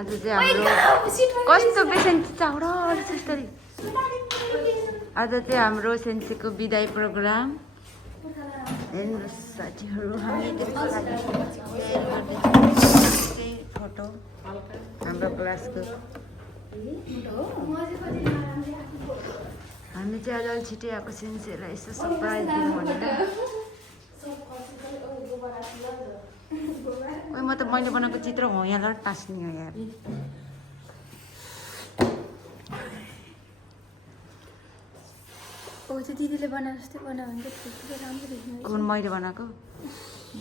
आज चाहिँ हाम्रो कस्तो पेसेन्ट चाउडा सिस्टरी आज चाहिँ हाम्रो सेन्सीको बिदाई प्रोग्राम हेर्नुहोस् साथीहरू हामी त्यसको लागि फोटो हाम्रो क्लासको हामी चाहिँ आज अलि छिटै आएको सेन्सीलाई यसो सरप्राइज दिउँ भनेर ओइ म त मैले बनाएको चित्र हो यहाँ टाँस्ने हो यार दिदीले बनाए जस्तै बनायो भने चाहिँ राम्रो देख्नु कुन मैले बनाएको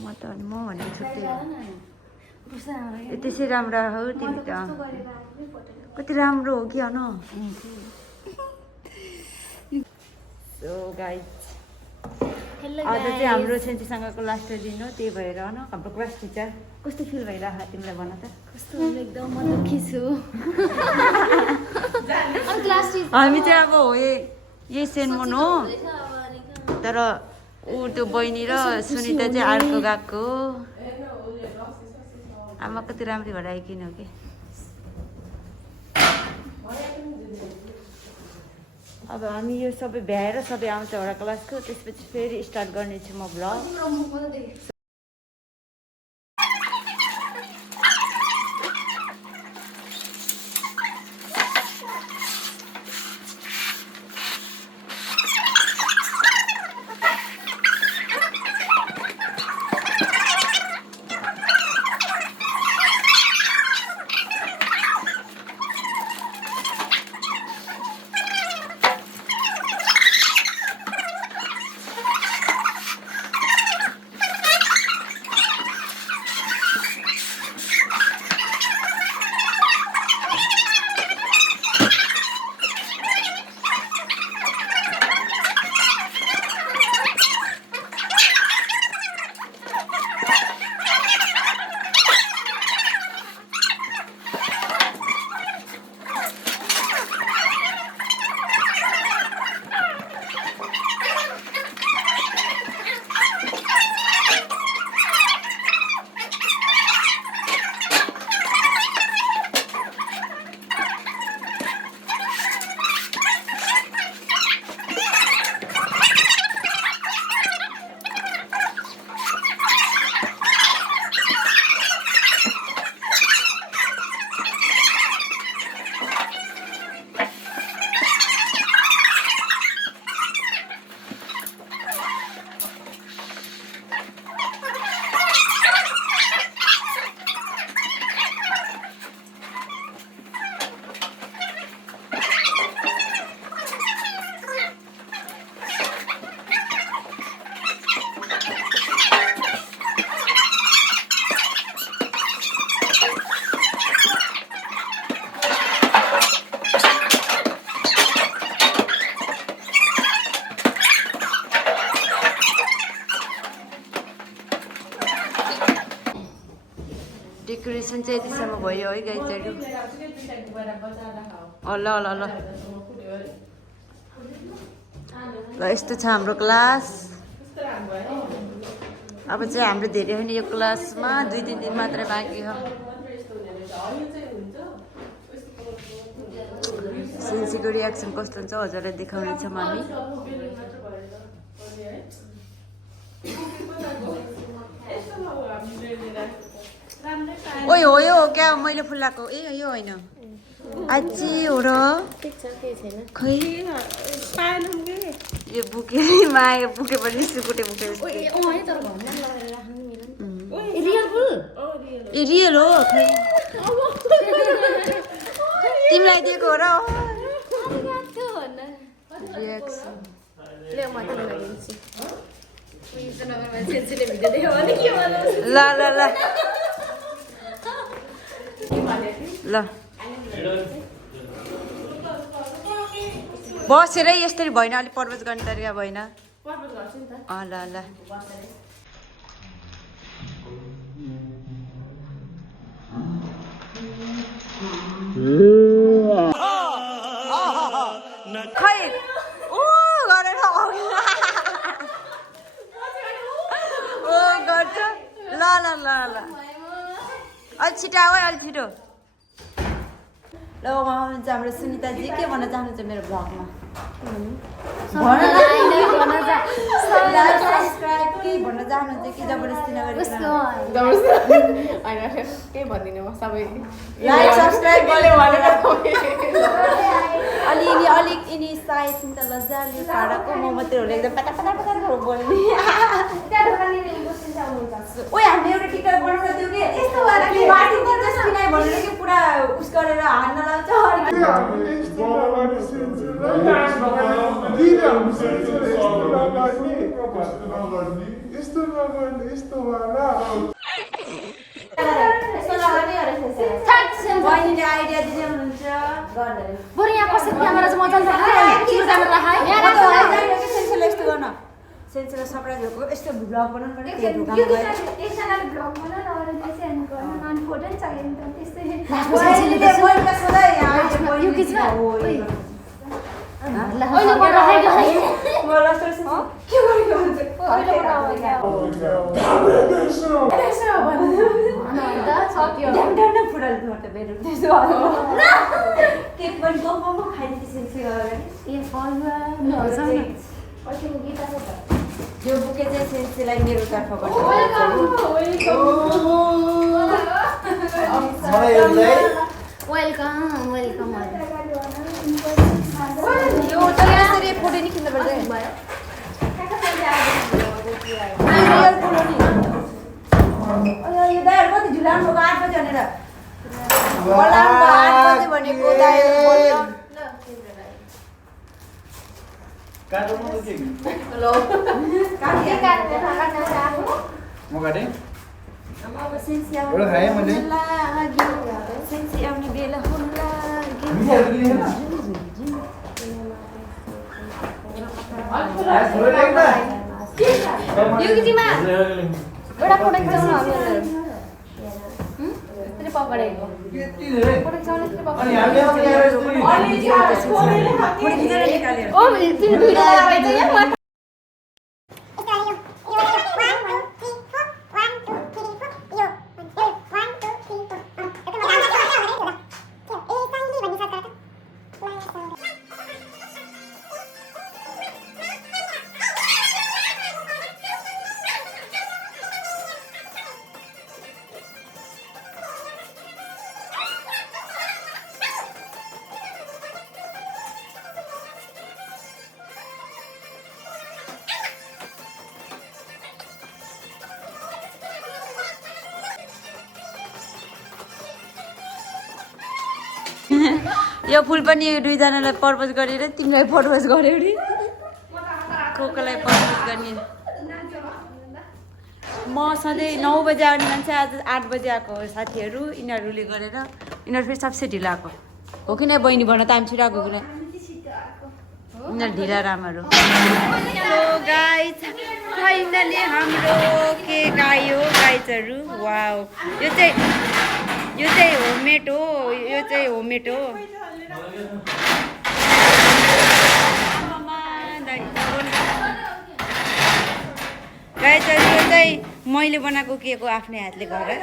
म त अनि म भन्ने छुट्टै हो त्यसै राम्रो हो तिमी त कति राम्रो हो कि अन सो गाइस आज चाहिँ हाम्रो सेन्सीसँगको लास्ट दिन हो त्यही भएर न हाम्रो क्लास टिचर कस्तो फिल भइरहेको तिमीलाई भन त कस्तो एकदम म दुखी छु हामी चाहिँ अब हो यही सेनमोन हो तर ऊ त्यो बहिनी र सुनिता चाहिँ अर्को गएको आमा कति राम्री भएर आइकिन हो कि अब हामी यो सबै भ्याएर सबै आउँछ एउटा क्लासको त्यसपछि फेरि स्टार्ट गर्नेछु म भ्लग डेकोरेसन चाहिँ यतिसम्म भयो है गाइजहरू ल ल ल ल यस्तो छ हाम्रो क्लास अब चाहिँ हाम्रो धेरै हो नि यो क्लासमा 2-3 दिन मात्रै बाँकी हो सेन्सीको रियाक्सन कस्तो हुन्छ हजुरलाई देखाउनेछौँ हामी ओइ हो यो हो क्या मैले फुलाएको ए यो होइन आजी हो र खै यो बुके माया बुके पनि सुकुटे बुके ए रियल हो खै तिमीलाई दिएको हो र रियाक्सन ल ल ल ल बसेरै यसरी भएन अलिक पर्वत गर्ने तरिका भएन ल ल खै ऊ गरेर ओ गर्छ ल ल ल ल अलि छिटो आऊ है अलि छिटो ल उहाँ हुनुहुन्छ हाम्रो सुनिताजी के भन्न चाहनुहुन्छ मेरो भ्लगमा सब्सक्राइब के भन्न चाहनुहुन्छ कि जबरजस्ती नगरिकन केही भन्दिनँ म सबै लाइक सब्सक्राइब गर्नु भनेर अलिक यिनी सायद छिन् त लज्जाले खाडाको म मात्रै होला एकदम पता पता पता बोल्ने ओइ हामीले एउटा टिकट बनाउन दियो कि यस्तो भएर कि माथि जस्तो नै भनेर कि पुरा उस गरेर हान्न लाउँछ बहिनीले आइडिया दिँदै हुनुहुन्छ बरु यहाँ कसरी क्यामेरा चाहिँ मजाले यस्तो गर्न सेन्सरलाई सरप्राइज भएको यस्तो भ्लग बनाउनु पर्ने एकजनाले भ्लग बनाउन अरूले चाहिँ गर्न अनि फोटो पनि चाहियो नि त त्यस्तै यो के छ यो बुके चाहिँ सेन्सीलाई मेरो तर्फबाट वेलकम यो यसरी फोटो नि खिच्नु पर्छ यो दाइहरू कति झुलाउनु भएको 8 बजे भनेर बोलाउनु 8 बजे भनेको दाइहरू बोल्यो अब सेन्सी आउने बेला होला यो किमा एउटा फोटो खिचाउनु हामीहरुले त्यसले पकडेको फोटो खिचाउनु त्यसले पकडेको ओ तिमी भिडियो बनाइछ यहाँ यो फुल पनि दुईजनालाई पर्पज गरेर तिमीलाई पर्पज गर्यो नि कोकोलाई पर्पज गर्ने म सधैँ 9 बजे आउने मान्छे आज 8 बजे आएको साथीहरू यिनीहरूले गरेर यिनीहरू फेरि सबसे ढिलो आएको हो कि नै बहिनी भन त हामी छिटो आएको कि यिनीहरू ढिला रामहरू सो गाइज फाइनली हाम्रो केक आयो गाइजहरू वाउ यो चाहिँ होममेड हो यो चाहिँ होममेड हो गाइजहरू यो चाहिँ मैले बनाएको केक हो आफ्नै हातले गरेर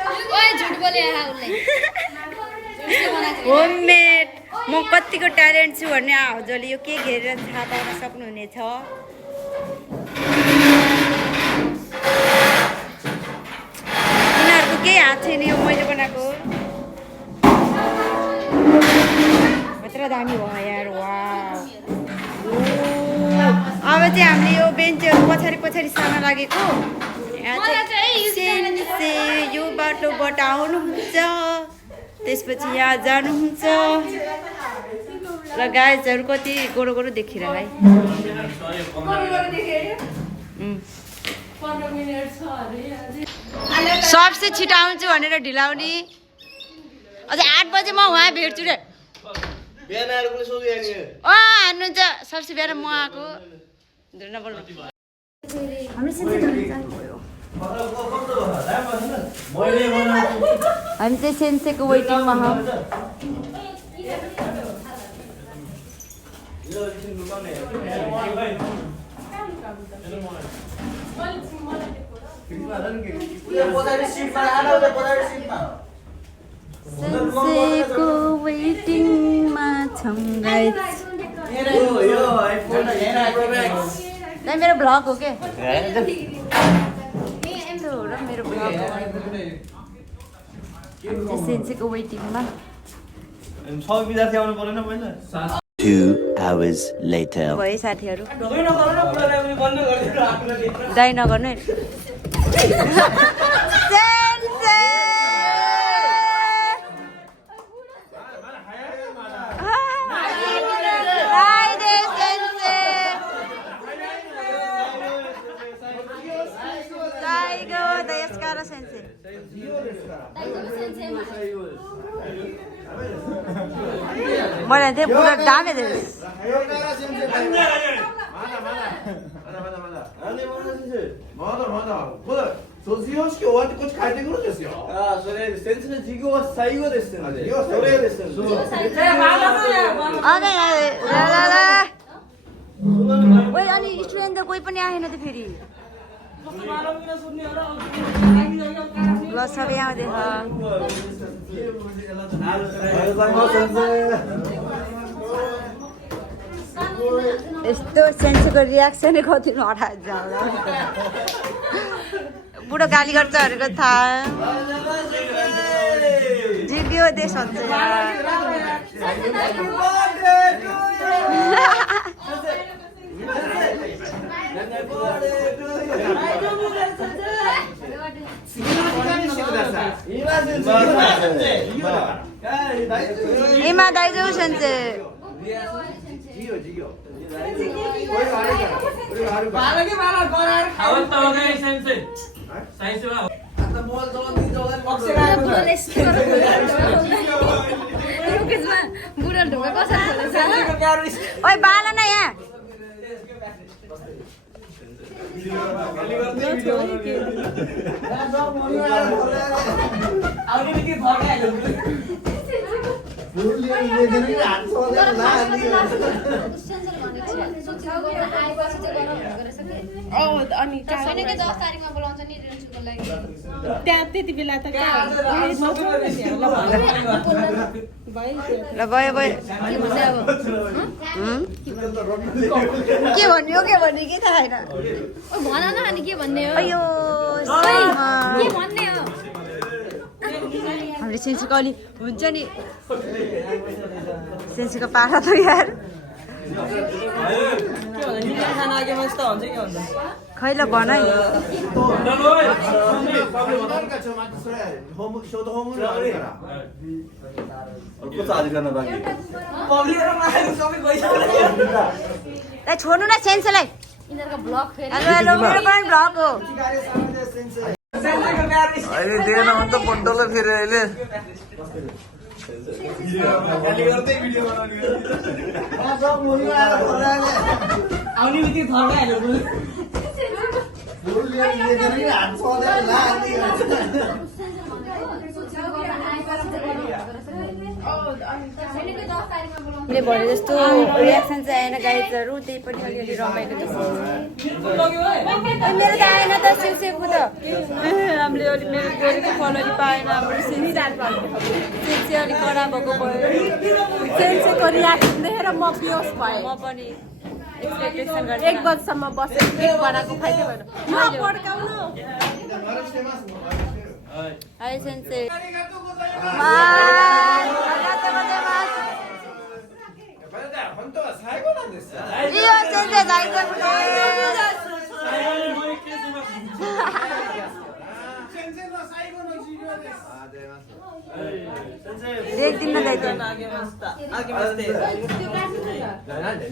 होममेड म कतिको ट्यालेन्ट छु भन्ने हजुरले यो केक हेरेर थाहा पाउन सक्नुहुनेछ यिनीहरूको केही हात छैन यो मैले बनाएको मात्र दामी भयो यार वाउ अब चाहिँ हामीले यो बेन्चहरू पछाडि सार्न लागेको यहाँ चाहिँ यो बाटोबाट आउनुहुन्छ त्यसपछि यहाँ जानुहुन्छ र गाइजहरू कति गोरो गोरो देखिरह है सबसे छिटो आउँछु भनेर ढिलाउने अझै 8 बजे म उहाँ भेट्छु रे हान्नुहुन्छ सबसे बिहान म आएको हामी चाहिँ सेन्सेको वेटिङमा हौ सेन्सेको वेटिङमा छौँ गाइज मेरो भ्लग हो के र मेरो भ्लग सेन्सेको वेटिङमा 2 hours later. भयो साथीहरू दाइ नगर्नु मलाई त्यही पुरा दामी देश अनि स्टुडेन्ट त कोही पनि आएन त फेरि ल सबै आउँदै यस्तो सेन्सेको रियाक्सनै कति नअठान्छ बुढो गाली गर्छ भनेको थाहा जिग्यो देश भन्छ इमा दाइजो सेन्से ओइ बाला न यहाँ अनि 10 तारिखमा बोलाउँछ नि रिन्चुको लागि त्यहाँ त्यति बेला त ल भयो के भन्यो के भन्ने के थाहा छैन भन न अनि के भन्ने हो अयो के भन्ने हो हाम्रो सेन्सीको अलि हुन्छ नि सेन्सीको पारा त यार खै ल भन है छोड्नु न सेन्सीलाई यिनीहरुको ब्लग फेरि हेलो हेलो मेरो पनि ब्लग हो अहिले दिएन भने त पन्टोले फेरि अहिले आउने बित्तिकै थर्काइहाल्यो मैले भने जस्तो रियाक्सन चाहिँ आएन गाइजहरू त्यही पनि अलिअलि रमाइलो त मेरो त आएन त सेन्सेको त हामीले अलि मेरो गोलीको फल अलि पाएन हाम्रो सेन्से अलिक कडा भएको भयो सेन्सेको रियाक्सन देखेर म बियोस भएँ म पनि एक्सपेक्टेसन गरेँ 1 बजेसम्म बसेँ केक बनाएको खाइदियो भने म पड्काउनु हाय सेन्से देख्दिन दाइजो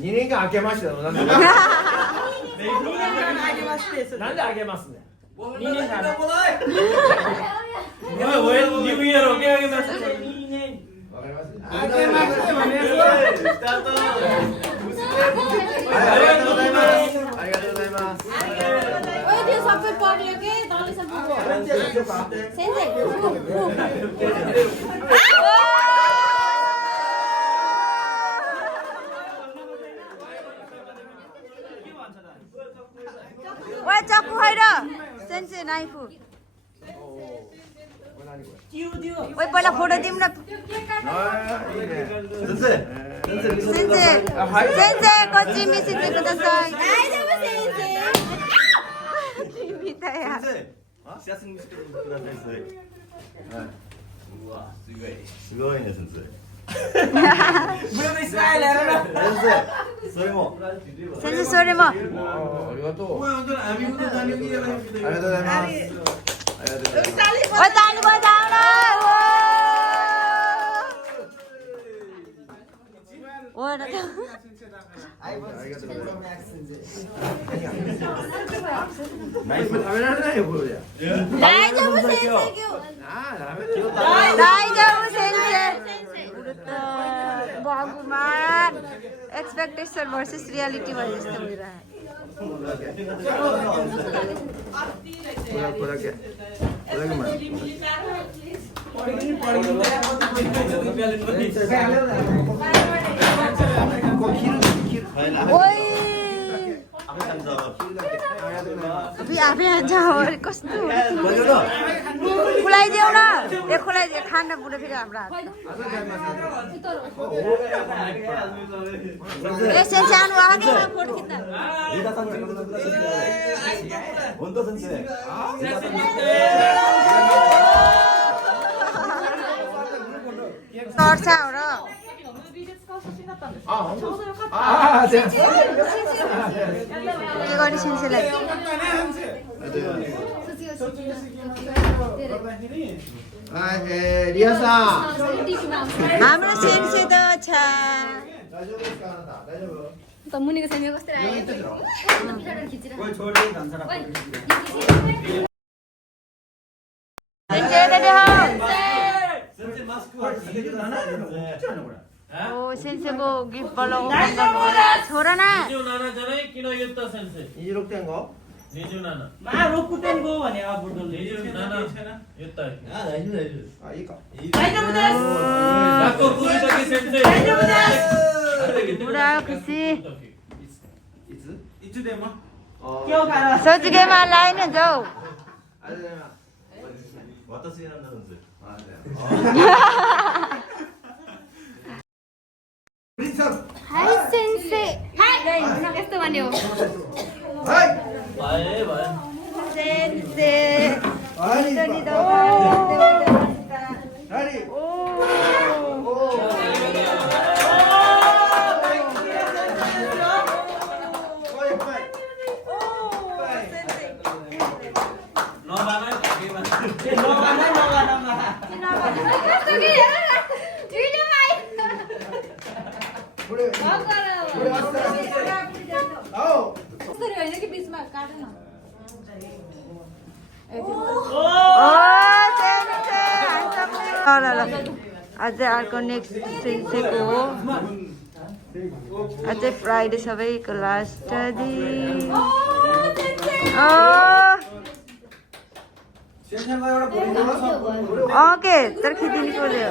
2年間空けましたよ。なんであげますね。2年間。ニューイヤーをあげます。わかります。あげます。スタート。ありがとうございます。ありがとうございます。 ओइ त्यो सबै पढ्यो के दलेसन पुग्यो सेन्से ओए चक्कु खै र सेन्से नाइफु ओइ पहिला फोटो दिउँ न Sensei. सेन्से सेन्से कोची मिसी दिनु त सही तिमी त यार Sensei. Siyasan mister kuda sensei. Wah, sugoi ne sensei. Belum Israel ya, Rana. Sensei. Sore mo. Sensei सोरे म ありがとう。ありがとうございます。ありがとうございます。 ओइ ताली बजाऊ न ओ न त 나이프 다메라나요, 보여야. 다이저브 센세 다이저브 센세 भगवान एक्सपेक्टेसन भर्सेस रियालिटी भयो जस्तो भइरहेको ओइ अभी आफै आन्छ कस्तो खुलाइदेऊ न ए खुलाइदिए खान बुढो फेरि हाम्रो हात ए सेन्सानो आएको फोटो खिच्दा 혼자 선생. सर्छ र के गर्ने सेन्सेलाई 리아사. हाम्रो सेन्से त छ त मुनिको छैन कस्तो लाग्यो सेन्से रेडी हो 선생 마스크. ओ सेन्सेको गिफ्ट बोलाउ छोरा न निजु नाना जनै किन युद्ध सेन्से 이렇게 된 거? निजु नाना मा रोकुटेन गो भने अब बुढोले निजु नाना युद्ध 아, 나이스, 나이스. 아, 이거. डाको पुरी त के सेन्से पुरा खुसी 이츠? इचु देमा 어. क्यों खारा सोचिकेमा लाइन जाऊ 아니야. 와타시라는 선생. 아, 네. हाय सेन्से हाय यस्तो भन्यो 하이! भाइ भाइ सेन्से 하이! 하이! नबाना के भन्छ नगाना मा अझै अर्को नेक्स्ट सेन्सेको हो अझै फ्राइडे सबैको लास्ट दिन ओके तर खिचिनी खोल्यो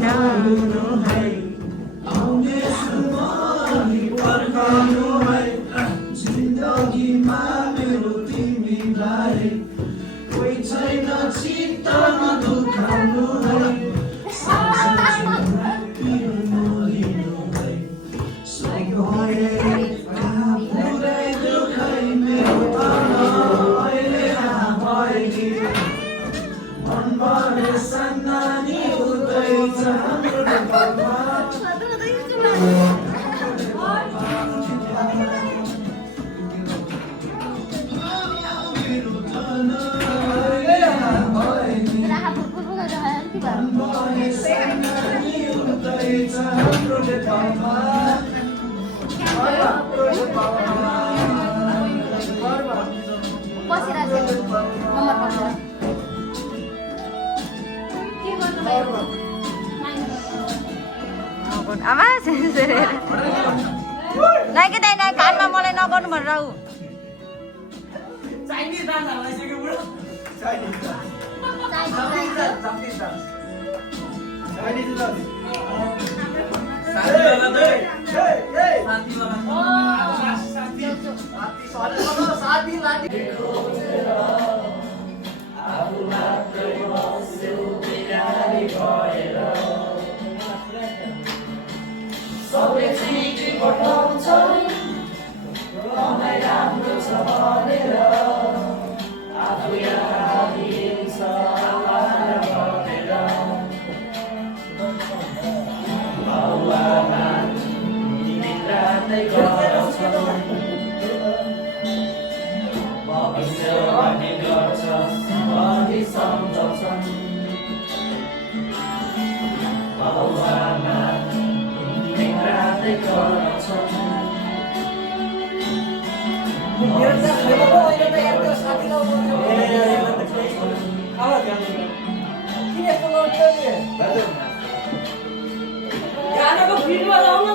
No. आमा सेन्सर नाइ के दाइ नाइ कानमा मलाई नगर्नु भनेर उ चाइनिज डान्स हाल्दैछ बुढो गानाको फिल्डमा लाउनु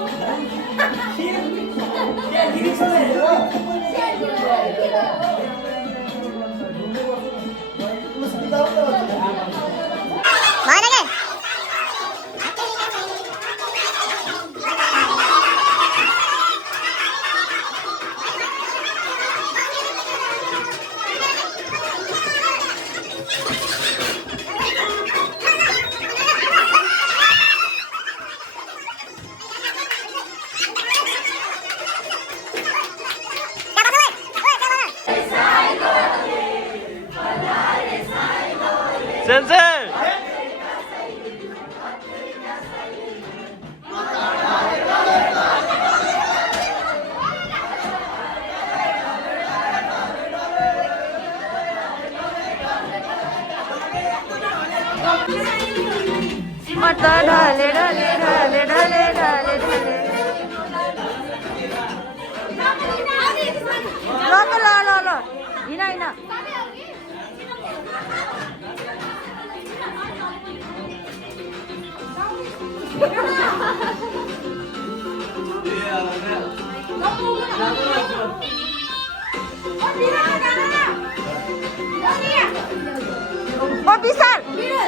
Sensei! मत ढले ढले ढले ढले ढले ढले ल त ल ल ल हिँड हिँड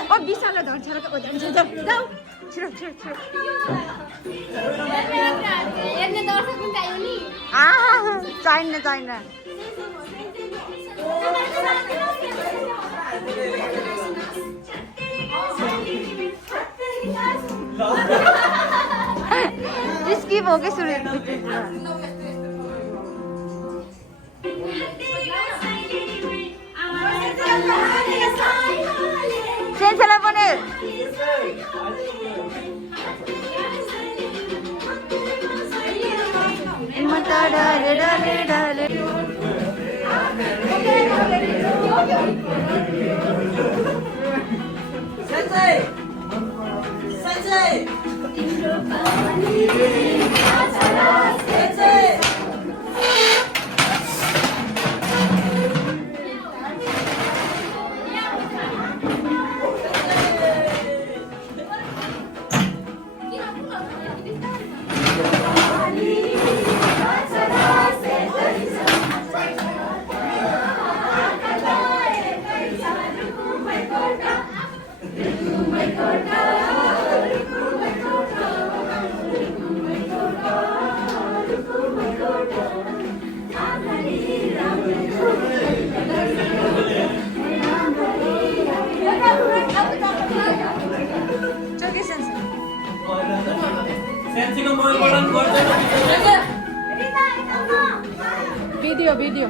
ओ विशाल धर्छ र ओ धर्छ जाऊ छिरो छिरो छिरो हेर्ने दर्शक पनि चाहियो नि चाहिन्न चाहिन्न स्किप हो कि सुरु सेन्सरलाई पनि ढले ढले ढले सेन्सीको मोबाइलबाट पनि गर्दैन। रिता यता भिडियो भिडियो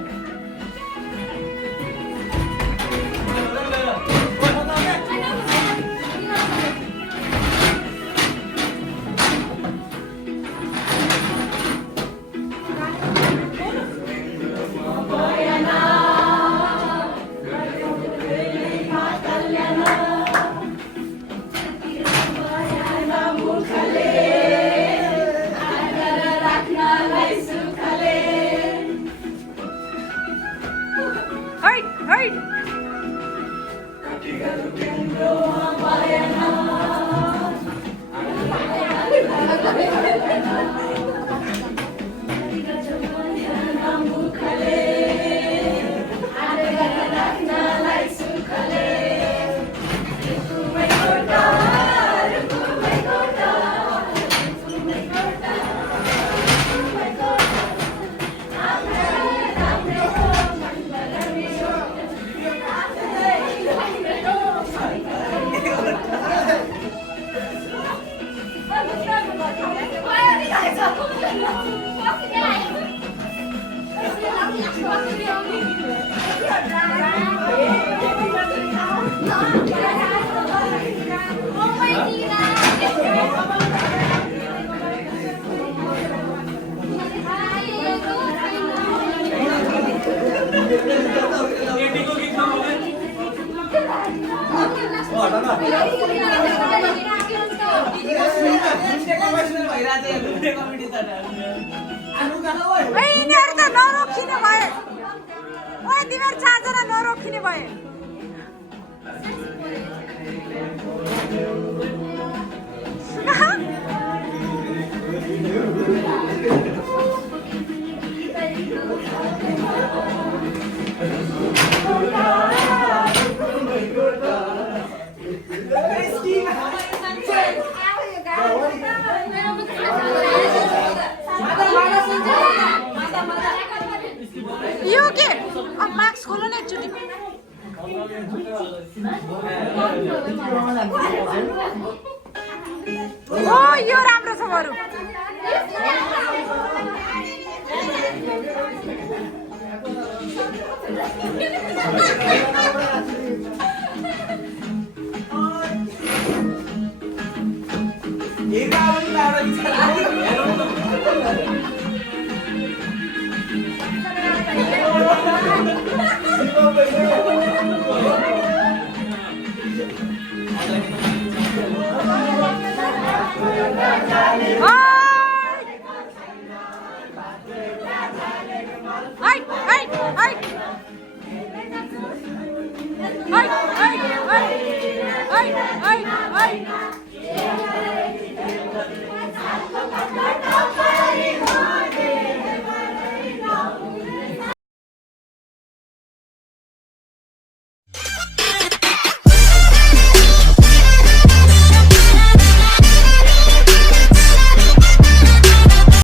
Hurry! केटीको गीतमा यिनीहरू त नरोकिने भए ओए तिमीहरू चारजना नरोकिने भए यो के अब मार्क्स खोल्नु न एकचोटि ओ यो राम्रो छ बरु एउटा पनि